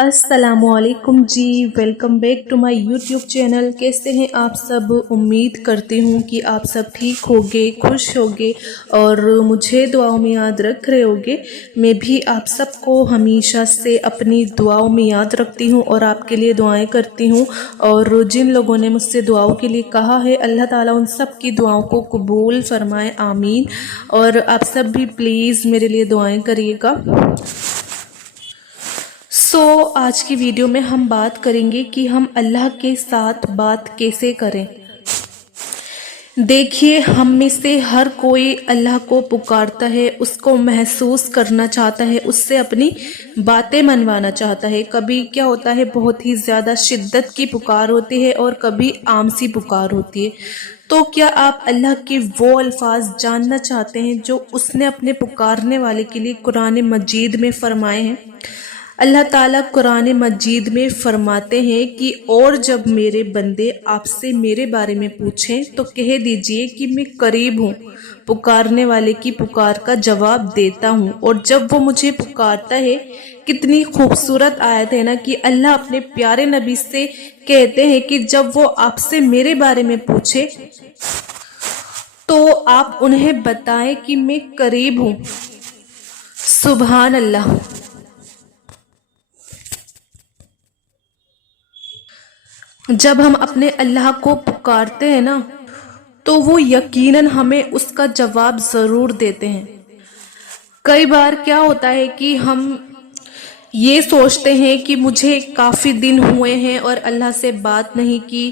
अस्सलामुअलैकुम जी, welcome back to my YouTube channel. कैसे हैं आप सब? उम्मीद करती हूँ कि आप सब ठीक होगे, खुश होगे और मुझे दुआओं में याद रख रहे होगे। मैं भी आप सबको हमेशा से अपनी दुआओं में याद रखती हूँ और आपके लिए दुआएं करती हूँ। और जिन लोगों ने मुझसे दुआओं के लिए कहा है, अल्लाह ताला उन सब की दुआओं को कबूल फरमाए, आमीन। और आप सब भी प्लीज़ मेरे लिए दुआएं करिएगा। आज की वीडियो में हम बात करेंगे कि हम अल्लाह के साथ बात कैसे करें। देखिए, हम में से हर कोई अल्लाह को पुकारता है, उसको महसूस करना चाहता है, उससे अपनी बातें मनवाना चाहता है। कभी क्या होता है, बहुत ही ज़्यादा शिद्दत की पुकार होती है और कभी आम सी पुकार होती है। तो क्या आप अल्लाह के वो अल्फाज जानना चाहते हैं जो उसने अपने पुकारने वाले के लिए कुरान मजीद में फरमाए हैं? अल्लाह ताला कुरान मजीद में फरमाते हैं कि और जब मेरे बंदे आपसे मेरे बारे में पूछें तो कह दीजिए कि मैं करीब हूँ, पुकारने वाले की पुकार का जवाब देता हूँ। और जब वो मुझे पुकारता है, कितनी खूबसूरत आयत है ना कि अल्लाह अपने प्यारे नबी से कहते हैं कि जब वो आपसे मेरे बारे में पूछे तो आप उन्हें बताएं कि मैं करीब हूँ। सुभान अल्लाह। जब हम अपने अल्लाह को पुकारते हैं ना, तो वो यकीनन हमें उसका जवाब ज़रूर देते हैं। कई बार क्या होता है कि हम ये सोचते हैं कि मुझे काफ़ी दिन हुए हैं और अल्लाह से बात नहीं की,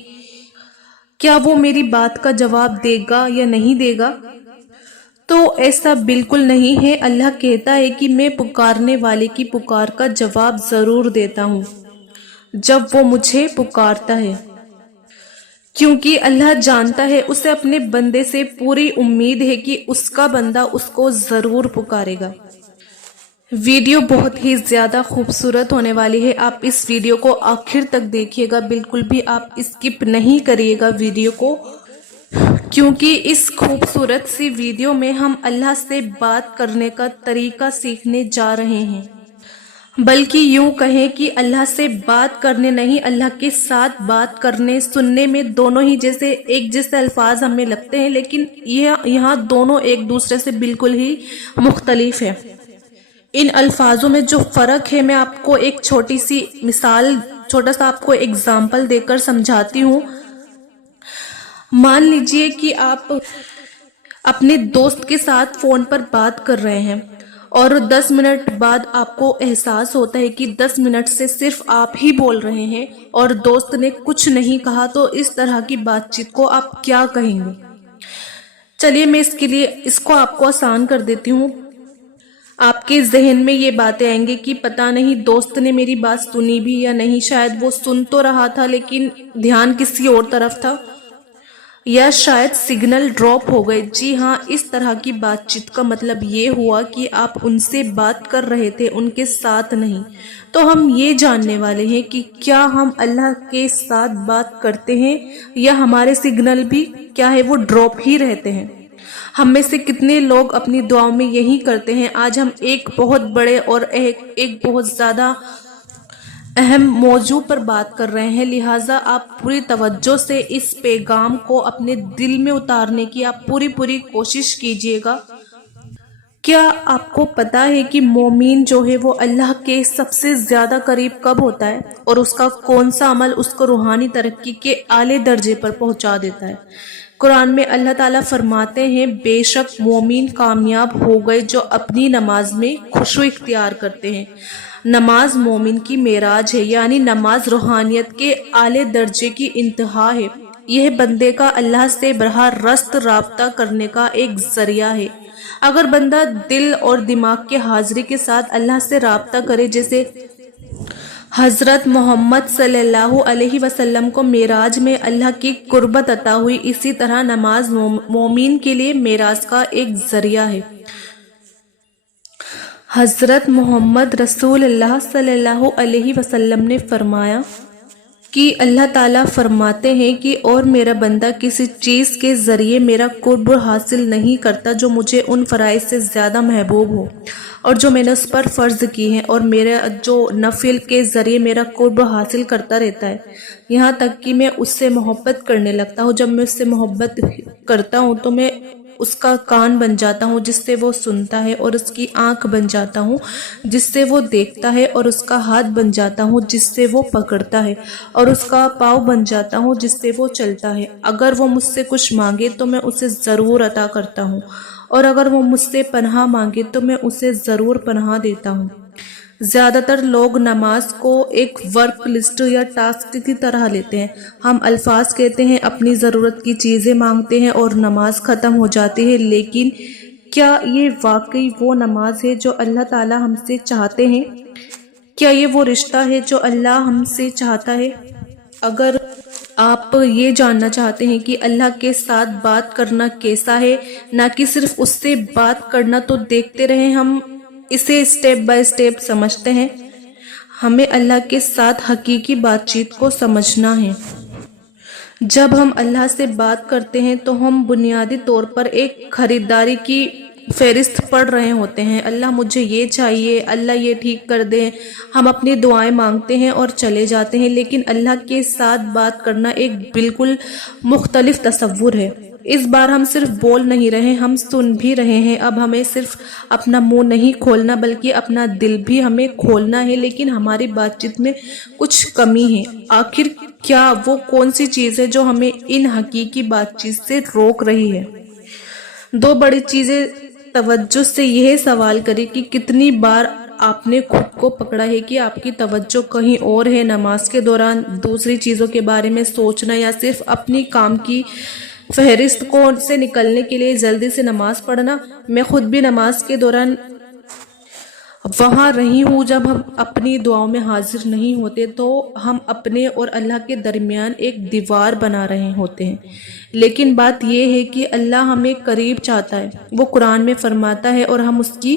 क्या वो मेरी बात का जवाब देगा या नहीं देगा? तो ऐसा बिल्कुल नहीं है। अल्लाह कहता है कि मैं पुकारने वाले की पुकार का जवाब ज़रूर देता हूँ जब वो मुझे पुकारता है, क्योंकि अल्लाह जानता है, उसे अपने बंदे से पूरी उम्मीद है कि उसका बंदा उसको ज़रूर पुकारेगा। वीडियो बहुत ही ज़्यादा खूबसूरत होने वाली है। आप इस वीडियो को आखिर तक देखिएगा, बिल्कुल भी आप स्किप नहीं करिएगा वीडियो को, क्योंकि इस खूबसूरत सी वीडियो में हम अल्लाह से बात करने का तरीका सीखने जा रहे हैं। बल्कि यूं कहें कि अल्लाह से बात करने नहीं, अल्लाह के साथ बात करने सुनने में दोनों ही जैसे एक जैसे अल्फाज हमें लगते हैं, लेकिन यहाँ दोनों एक दूसरे से बिल्कुल ही मुख्तलिफ है। इन अल्फाजों में जो फ़र्क है, मैं आपको एक छोटी सी मिसाल, छोटा सा आपको एग्जाम्पल देकर समझाती हूँ। मान लीजिए कि आप अपने दोस्त के साथ फ़ोन पर बात कर रहे हैं और 10 मिनट बाद आपको एहसास होता है कि 10 मिनट से सिर्फ आप ही बोल रहे हैं और दोस्त ने कुछ नहीं कहा। तो इस तरह की बातचीत को आप क्या कहेंगे? चलिए, मैं इसके लिए इसको आपको आसान कर देती हूँ। आपके जहन में ये बातें आएंगी कि पता नहीं दोस्त ने मेरी बात सुनी भी या नहीं, शायद वो सुन तो रहा था लेकिन ध्यान किसी और तरफ था, या शायद सिग्नल ड्रॉप हो गए। जी हाँ, इस तरह की बातचीत का मतलब ये हुआ कि आप उनसे बात कर रहे थे, उनके साथ नहीं। तो हम ये जानने वाले हैं कि क्या हम अल्लाह के साथ बात करते हैं या हमारे सिग्नल भी क्या है, वो ड्रॉप ही रहते हैं। हम में से कितने लोग अपनी दुआओं में यही करते हैं। आज हम एक बहुत बड़े और एक बहुत ज़्यादा अहम मौजू पर बात कर रहे हैं, लिहाजा आप पूरी तवज्जो से इस पैगाम को अपने दिल में उतारने की आप पूरी कोशिश कीजिएगा। क्या आपको पता है कि मोमिन जो है वो अल्लाह के सबसे ज़्यादा करीब कब होता है और उसका कौन सा अमल उसको रूहानी तरक्की के आले दर्जे पर पहुंचा देता है? कुरान में अल्लाह ताला फरमाते हैं, बेशक मोमिन कामयाब हो गए जो अपनी नमाज में खुशू इख्तियार करते हैं। नमाज मोमिन की मेराज है, यानी नमाज रूहानियत के आले दर्जे की इंतहा है। यह बंदे का अल्लाह से बराह रास्त राब्ता करने का एक जरिया है। अगर बंदा दिल और दिमाग के हाजिरी के साथ अल्लाह से राब्ता करे, जैसे हज़रत मोहम्मद सल्लल्लाहु अलैहि वसल्लम को मेराज में अल्लाह की कुर्बत अता हुई, इसी तरह नमाज मोमिन के लिए मेराज का एक जरिया है। हज़रत मोहम्मद रसूलुल्लाह सल्लल्लाहु अलैहि वसल्लम ने फरमाया, کہ اللہ تعالیٰ فرماتے ہیں کہ اور میرا بندہ کسی چیز کے ذریعے میرا قرب حاصل نہیں کرتا جو مجھے ان فرائض سے زیادہ محبوب ہو اور جو میں نے اس پر فرض کی ہیں، اور میرا جو نفل کے ذریعے میرا قرب حاصل کرتا رہتا ہے، یہاں تک کہ میں اس سے محبت کرنے لگتا ہوں۔ جب میں اس سے محبت کرتا ہوں تو میں اس کا کان بن جاتا ہوں جس سے وہ سنتا ہے، اور اس کی آنکھ بن جاتا ہوں جس سے وہ دیکھتا ہے، اور اس کا ہاتھ بن جاتا ہوں جس سے وہ پکڑتا ہے، اور اس کا پاؤں بن جاتا ہوں جس سے وہ چلتا ہے۔ اگر وہ مجھ سے کچھ مانگے تو میں اسے ضرور عطا کرتا ہوں، اور اگر وہ مجھ سے پناہ مانگے تو میں اسے ضرور پناہ دیتا ہوں۔ زیادہ تر لوگ نماز کو ایک ورک لسٹ یا ٹاسک کی طرح لیتے ہیں۔ ہم الفاظ کہتے ہیں، اپنی ضرورت کی چیزیں مانگتے ہیں اور نماز ختم ہو جاتی ہے، لیکن کیا یہ واقعی وہ نماز ہے جو اللہ تعالیٰ ہم سے چاہتے ہیں؟ کیا یہ وہ رشتہ ہے جو اللہ ہم سے چاہتا ہے؟ اگر آپ یہ جاننا چاہتے ہیں کہ اللہ کے ساتھ بات کرنا کیسا ہے، نہ کہ صرف اس سے بات کرنا، تو دیکھتے رہیں، ہم اسے اسٹیپ بائی اسٹیپ سمجھتے ہیں۔ ہمیں اللہ کے ساتھ حقیقی بات چیت کو سمجھنا ہے۔ جب ہم اللہ سے بات کرتے ہیں تو ہم بنیادی طور پر ایک خریداری کی فہرست پڑھ رہے ہوتے ہیں۔ اللہ مجھے یہ چاہیے، اللہ یہ ٹھیک کر دے۔ ہم اپنی دعائیں مانگتے ہیں اور چلے جاتے ہیں، لیکن اللہ کے ساتھ بات کرنا ایک بالکل مختلف تصور ہے۔ اس بار ہم صرف بول نہیں رہے، ہم سن بھی رہے ہیں۔ اب ہمیں صرف اپنا منہ نہیں کھولنا بلکہ اپنا دل بھی ہمیں کھولنا ہے، لیکن ہماری بات چیت میں کچھ کمی ہے۔ آخر کیا وہ کون سی چیز ہے جو ہمیں ان حقیقی بات چیت سے روک رہی ہے؟ دو بڑی چیزیں توجہ سے یہ سوال کریں کہ کتنی بار آپ نے خود کو پکڑا ہے کہ آپ کی توجہ کہیں اور ہے، نماز کے دوران دوسری چیزوں کے بارے میں سوچنا، یا صرف اپنی کام کی فہرست کو سے نکلنے کے لیے جلدی سے نماز پڑھنا۔ میں خود بھی نماز کے دوران وہاں رہی ہوں۔ جب ہم اپنی دعاؤں میں حاضر نہیں ہوتے تو ہم اپنے اور اللہ کے درمیان ایک دیوار بنا رہے ہوتے ہیں، لیکن بات یہ ہے کہ اللہ ہمیں قریب چاہتا ہے۔ وہ قرآن میں فرماتا ہے، اور ہم اس کی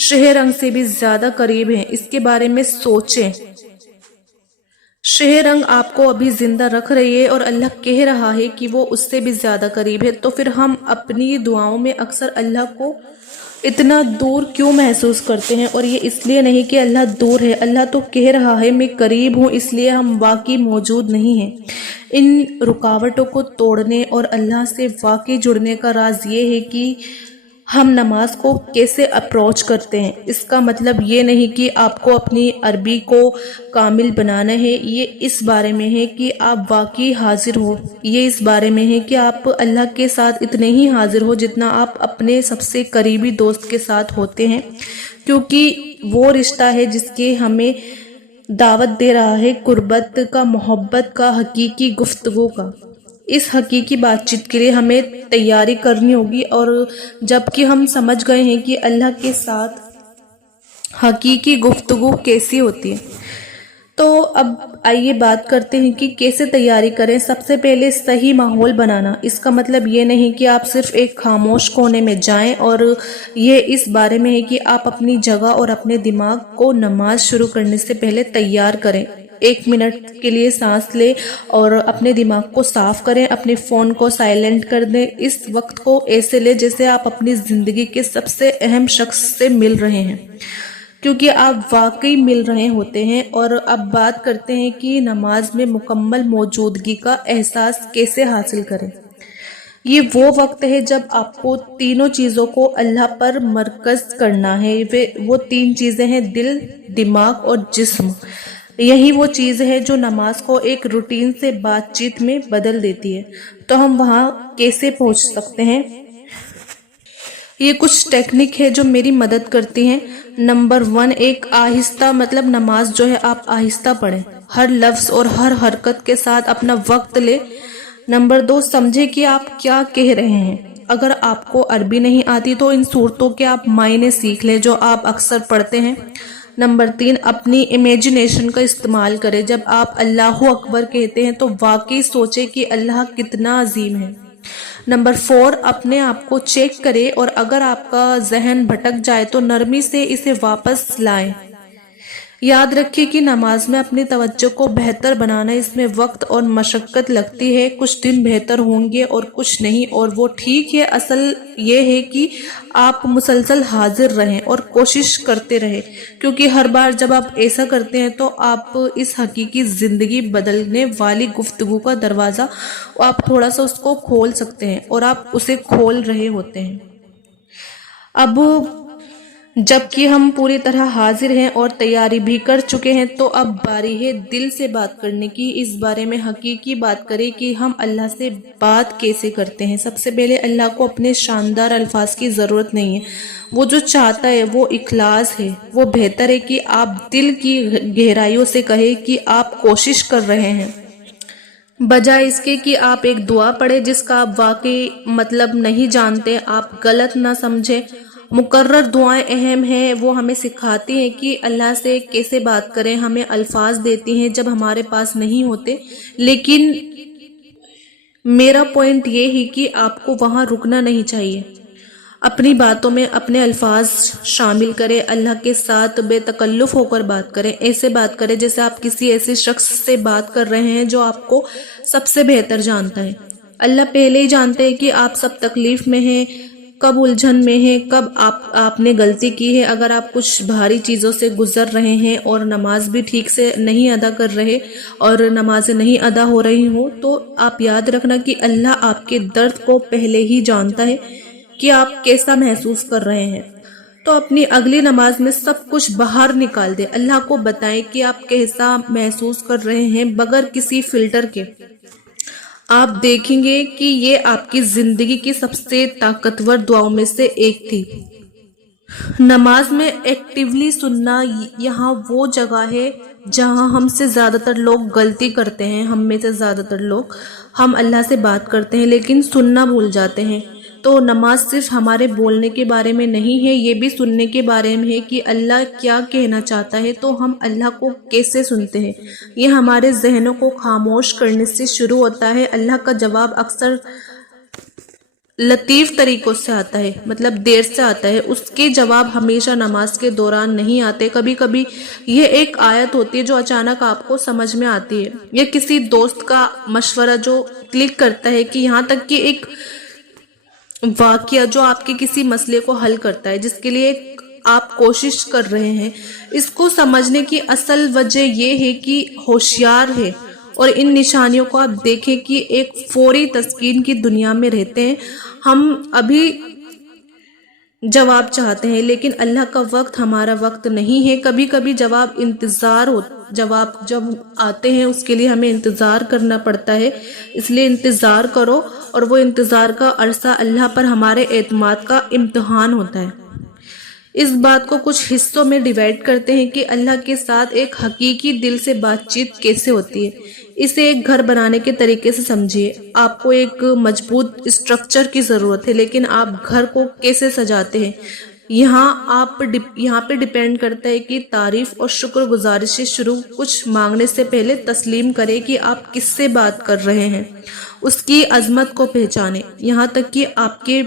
شہ رنگ سے بھی زیادہ قریب ہیں۔ اس کے بارے میں سوچیں، شہ رنگ آپ کو ابھی زندہ رکھ رہی ہے اور اللہ کہہ رہا ہے کہ وہ اس سے بھی زیادہ قریب ہے، تو پھر ہم اپنی دعاؤں میں اکثر اللہ کو اتنا دور کیوں محسوس کرتے ہیں؟ اور یہ اس لیے نہیں کہ اللہ دور ہے، اللہ تو کہہ رہا ہے میں قریب ہوں، اس لیے ہم واقعی موجود نہیں ہیں۔ ان رکاوٹوں کو توڑنے اور اللہ سے واقعی جڑنے کا راز یہ ہے کہ ہم نماز کو کیسے اپروچ کرتے ہیں۔ اس کا مطلب یہ نہیں کہ آپ کو اپنی عربی کو کامل بنانا ہے، یہ اس بارے میں ہے کہ آپ واقعی حاضر ہو۔ یہ اس بارے میں ہے کہ آپ اللہ کے ساتھ اتنے ہی حاضر ہو جتنا آپ اپنے سب سے قریبی دوست کے ساتھ ہوتے ہیں، کیونکہ وہ رشتہ ہے جس کے ہمیں دعوت دے رہا ہے قربت کا، محبت کا، حقیقی گفتگو کا۔ اس حقیقی بات چیت کے لیے ہمیں تیاری کرنی ہوگی، اور جب کہ ہم سمجھ گئے ہیں کہ اللہ کے ساتھ حقیقی گفتگو کیسی ہوتی ہے، تو اب آئیے بات کرتے ہیں کہ کیسے تیاری کریں۔ سب سے پہلے صحیح ماحول بنانا۔ اس کا مطلب یہ نہیں کہ آپ صرف ایک خاموش کونے میں جائیں، اور یہ اس بارے میں ہے کہ آپ اپنی جگہ اور اپنے دماغ کو نماز شروع کرنے سے پہلے تیار کریں۔ 1 منٹ کے لیے سانس لیں اور اپنے دماغ کو صاف کریں، اپنے فون کو سائلنٹ کر دیں۔ اس وقت کو ایسے لیں جیسے آپ اپنی زندگی کے سب سے اہم شخص سے مل رہے ہیں، کیونکہ آپ واقعی مل رہے ہوتے ہیں۔ اور اب بات کرتے ہیں کہ نماز میں مکمل موجودگی کا احساس کیسے حاصل کریں۔ یہ وہ وقت ہے جب آپ کو تینوں چیزوں کو اللہ پر مرکز کرنا ہے۔ وہ 3 چیزیں ہیں، دل، دماغ اور جسم۔ یہی وہ چیز ہے جو نماز کو ایک روٹین سے بات چیت میں بدل دیتی ہے۔ تو ہم وہاں کیسے پہنچ سکتے ہیں؟ یہ کچھ ٹیکنیک ہے جو میری مدد کرتی ہیں۔ نمبر 1، ایک آہستہ، مطلب نماز جو ہے آپ آہستہ پڑھیں، ہر لفظ اور ہر حرکت کے ساتھ اپنا وقت لیں۔ نمبر 2، سمجھیں کہ آپ کیا کہہ رہے ہیں۔ اگر آپ کو عربی نہیں آتی تو ان صورتوں کے آپ معنی سیکھ لیں جو آپ اکثر پڑھتے ہیں۔ نمبر 3، اپنی امیجنیشن کا استعمال کریں۔ جب آپ اللہ اکبر کہتے ہیں تو واقعی سوچیں کہ اللہ کتنا عظیم ہے۔ نمبر 4، اپنے آپ کو چیک کریں، اور اگر آپ کا ذہن بھٹک جائے تو نرمی سے اسے واپس لائیں۔ याद रखिए कि नमाज में अपनी तवज्जो को बेहतर बनाना, इसमें वक्त और मशक्क़त लगती है। कुछ दिन बेहतर होंगे और कुछ नहीं, और वो ठीक है। असल ये है कि आप मुसलसल हाजिर रहें और कोशिश करते रहें, क्योंकि हर बार जब आप ऐसा करते हैं तो आप इस हकीकी ज़िंदगी बदलने वाली गुफ्तगू का दरवाज़ा आप थोड़ा सा उसको खोल सकते हैं, और आप उसे खोल रहे होते हैं। अब जबकि हम पूरी तरह हाजिर हैं और तैयारी भी कर चुके हैं, तो अब बारी है दिल से बात करने की। इस बारे में हकीकी बात करें कि हम अल्लाह से बात कैसे करते हैं। सबसे पहले अल्लाह को अपने शानदार अल्फाज की ज़रूरत नहीं है। वो जो चाहता है वो इखलास है। वो बेहतर है कि आप दिल की गहराइयों से कहें कि आप कोशिश कर रहे हैं, बजाय इसके कि आप एक दुआ पढ़े जिसका आप वाकई मतलब नहीं जानते। आप गलत ना समझें, मुकर्रर दुआएं अहम हैं। वो हमें सिखाती हैं कि अल्लाह से कैसे बात करें, हमें अल्फाज देती हैं जब हमारे पास नहीं होते। लेकिन मेरा पॉइंट ये ही कि आपको वहाँ रुकना नहीं चाहिए। अपनी बातों में अपने अल्फाज शामिल करें, अल्लाह के साथ बेतकल्लुफ़ होकर बात करें। ऐसे बात करें जैसे आप किसी ऐसे शख्स से बात कर रहे हैं जो आपको सबसे बेहतर जानता है। अल्लाह पहले ही जानते हैं कि आप सब तकलीफ़ में हैं, कब उलझन में हैं, कब आपने गलती की है। अगर आप कुछ भारी चीज़ों से गुजर रहे हैं और नमाज भी ठीक से नहीं अदा कर रहे और नमाज़ें नहीं अदा हो रही हो, तो आप याद रखना कि अल्लाह आपके दर्द को पहले ही जानता है कि आप कैसा महसूस कर रहे हैं। तो अपनी अगली नमाज में सब कुछ बाहर निकाल दें। अल्लाह को बताएं कि आप कैसा महसूस कर रहे हैं बगैर किसी फिल्टर के। आप देखेंगे कि ये आपकी जिंदगी की सबसे ताकतवर दुआओं में से एक थी। नमाज में एक्टिवली सुनना, यहाँ वो जगह है जहाँ हमसे ज़्यादातर लोग गलती करते हैं। हम में से ज़्यादातर लोग, हम अल्लाह से बात करते हैं लेकिन सुनना भूल जाते हैं। तो नमाज सिर्फ हमारे बोलने के बारे में नहीं है, ये भी सुनने के बारे में है कि अल्लाह क्या कहना चाहता है। तो हम अल्लाह को कैसे सुनते हैं, ये हमारे जहनों को खामोश करने से शुरू होता है। अल्लाह का जवाब अक्सर लतीफ़ तरीक़ों से आता है, मतलब देर से आता है। उसके जवाब हमेशा नमाज के दौरान नहीं आते। कभी कभी ये एक आयत होती है जो अचानक आपको समझ में आती है, या किसी दोस्त का मशवरा जो क्लिक करता है, कि यहाँ तक कि एक वाक़या जो आपके किसी मसले को हल करता है, जिसके लिए आप कोशिश कर रहे हैं। इसको समझने की असल वजह ये है कि होशियार है, और इन निशानियों को आप देखें कि एक फौरी तस्कीन की दुनिया में रहते हैं। हम अभी जवाब चाहते हैं लेकिन अल्लाह का वक्त हमारा वक्त नहीं है। कभी कभी जवाब जब आते हैं उसके लिए हमें इंतज़ार करना पड़ता है। इसलिए इंतज़ार करो, और वो इंतज़ार का अरसा अल्लाह पर हमारे एतमाद का इम्तिहान होता है। इस बात को कुछ हिस्सों में डिवाइड करते हैं कि अल्लाह के साथ एक हकीकी दिल से बातचीत कैसे होती है। इसे एक घर बनाने के तरीके से समझिए। आपको एक मजबूत स्ट्रक्चर की ज़रूरत है, लेकिन आप घर को कैसे सजाते हैं, यहाँ पे डिपेंड करता है कि तारीफ और शुक्रगुजारी से शुरू। कुछ मांगने से पहले तस्लीम करें कि आप किससे बात कर रहे हैं, उसकी अजमत को पहचानें। यहाँ तक कि आपके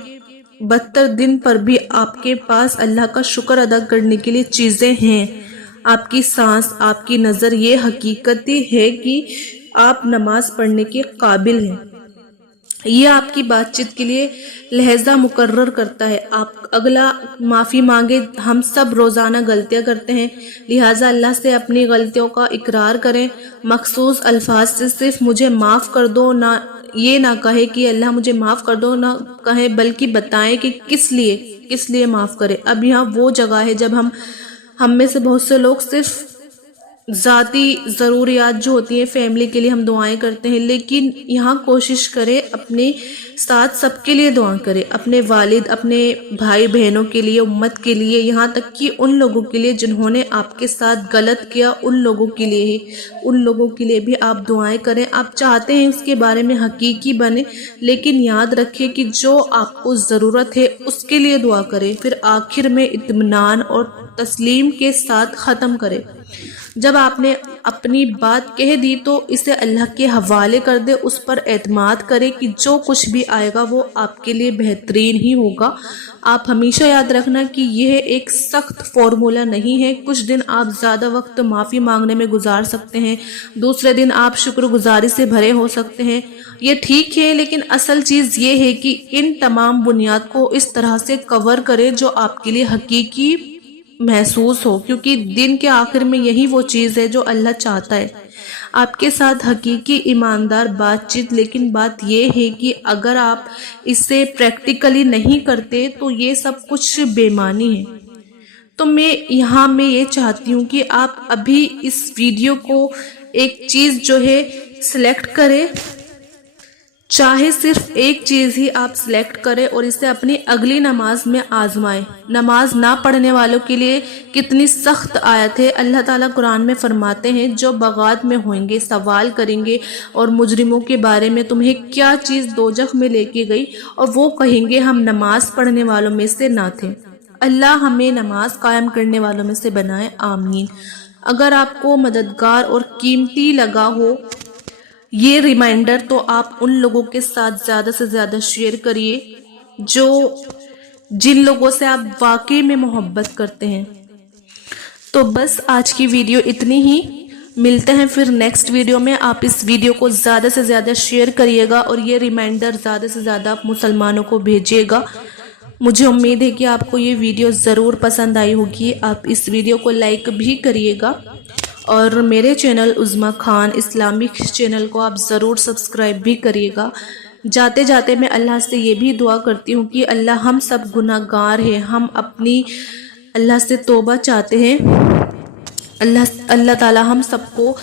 बदतर दिन पर भी आपके पास अल्लाह का शुक्र अदा करने के लिए चीज़ें हैं। आपकी सांस, आपकी नज़र, ये हकीकत ही है कि आप नमाज पढ़ने के काबिल हैं। ये आपकी बातचीत के लिए लहजा मुकर्रर करता है। आप अगला माफ़ी मांगे। हम सब रोज़ाना गलतियां करते हैं, लिहाजा अल्लाह से अपनी गलतियों का इकरार करें। मखसूस अल्फाज से सिर्फ मुझे माफ़ कर दो ये ना कहे कि अल्लाह मुझे माफ़ कर दो, ना कहे, बल्कि बताएं कि किस लिए माफ़ करें। अब यहाँ वो जगह है जब हम में से बहुत से लोग सिर्फ ज़ाती ज़रूरियात जो होती हैं, फैमिली के लिए हम दुआएं करते हैं, लेकिन यहाँ कोशिश करें अपने साथ सबके लिए दुआ करें, अपने वालिद, अपने भाई बहनों के लिए, उम्मत के लिए, यहाँ तक कि उन लोगों के लिए जिन्होंने आपके साथ गलत किया, उन लोगों के लिए भी आप दुआएं करें। आप चाहते हैं उसके बारे में हकीकी बने, लेकिन याद रखिए कि जो आपको ज़रूरत है उसके लिए दुआ करें। फिर आखिर में इत्मीनान और तस्लीम के साथ ख़त्म करें। जब आपने اپنی بات کہہ دی تو اسے اللہ کے حوالے کر دے، اس پر اعتماد کرے کہ جو کچھ بھی آئے گا وہ آپ کے لیے بہترین ہی ہوگا۔ آپ ہمیشہ یاد رکھنا کہ یہ ایک سخت فارمولہ نہیں ہے۔ کچھ دن آپ زیادہ وقت معافی مانگنے میں گزار سکتے ہیں، دوسرے دن آپ شکر گزاری سے بھرے ہو سکتے ہیں، یہ ٹھیک ہے، لیکن اصل چیز یہ ہے کہ ان تمام بنیاد کو اس طرح سے کور کرے جو آپ کے لیے حقیقی محسوس ہو، کیونکہ دن کے آخر میں یہی وہ چیز ہے جو اللہ چاہتا ہے، آپ کے ساتھ حقیقی ایماندار بات چیت۔ لیکن بات یہ ہے کہ اگر آپ اسے پریکٹیکلی نہیں کرتے تو یہ سب کچھ بے معنی ہے۔ تو میں یہ چاہتی ہوں کہ آپ ابھی اس ویڈیو کو ایک چیز جو ہے سلیکٹ کریں، چاہے صرف ایک چیز ہی آپ سلیکٹ کریں اور اسے اپنی اگلی نماز میں آزمائیں۔ نماز نہ پڑھنے والوں کے لیے کتنی سخت آیت ہے۔ اللہ تعالیٰ قرآن میں فرماتے ہیں جو بغاوت میں ہوئیں گے، سوال کریں گے اور مجرموں کے بارے میں تمہیں کیا چیز دوزخ میں لے کے گئی، اور وہ کہیں گے ہم نماز پڑھنے والوں میں سے نہ تھے۔ اللہ ہمیں نماز قائم کرنے والوں میں سے بنائے، آمین۔ اگر آپ کو مددگار اور قیمتی لگا ہو یہ ریمائنڈر تو آپ ان لوگوں کے ساتھ زیادہ سے زیادہ شیئر کریے جن لوگوں سے آپ واقعی میں محبت کرتے ہیں۔ تو بس آج کی ویڈیو اتنی ہی، ملتے ہیں پھر نیکسٹ ویڈیو میں۔ آپ اس ویڈیو کو زیادہ سے زیادہ شیئر کریے گا اور یہ ریمائنڈر زیادہ سے زیادہ آپ مسلمانوں کو بھیجیے گا۔ مجھے امید ہے کہ آپ کو یہ ویڈیو ضرور پسند آئی ہوگی۔ آپ اس ویڈیو کو لائک بھی کریے گا اور میرے چینل عظمیٰ خان اسلامک چینل کو آپ ضرور سبسکرائب بھی کریے گا۔ جاتے جاتے میں اللہ سے یہ بھی دعا کرتی ہوں کہ اللہ ہم سب گناہ گار ہیں، ہم اپنی اللہ سے توبہ چاہتے ہیں، اللہ تعالیٰ ہم سب کو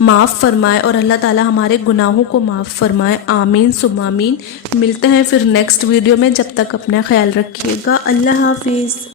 معاف فرمائے اور اللہ تعالیٰ ہمارے گناہوں کو معاف فرمائے، آمین ثم آمین۔ ملتے ہیں پھر نیکسٹ ویڈیو میں، جب تک اپنا خیال رکھیے گا، اللہ حافظ۔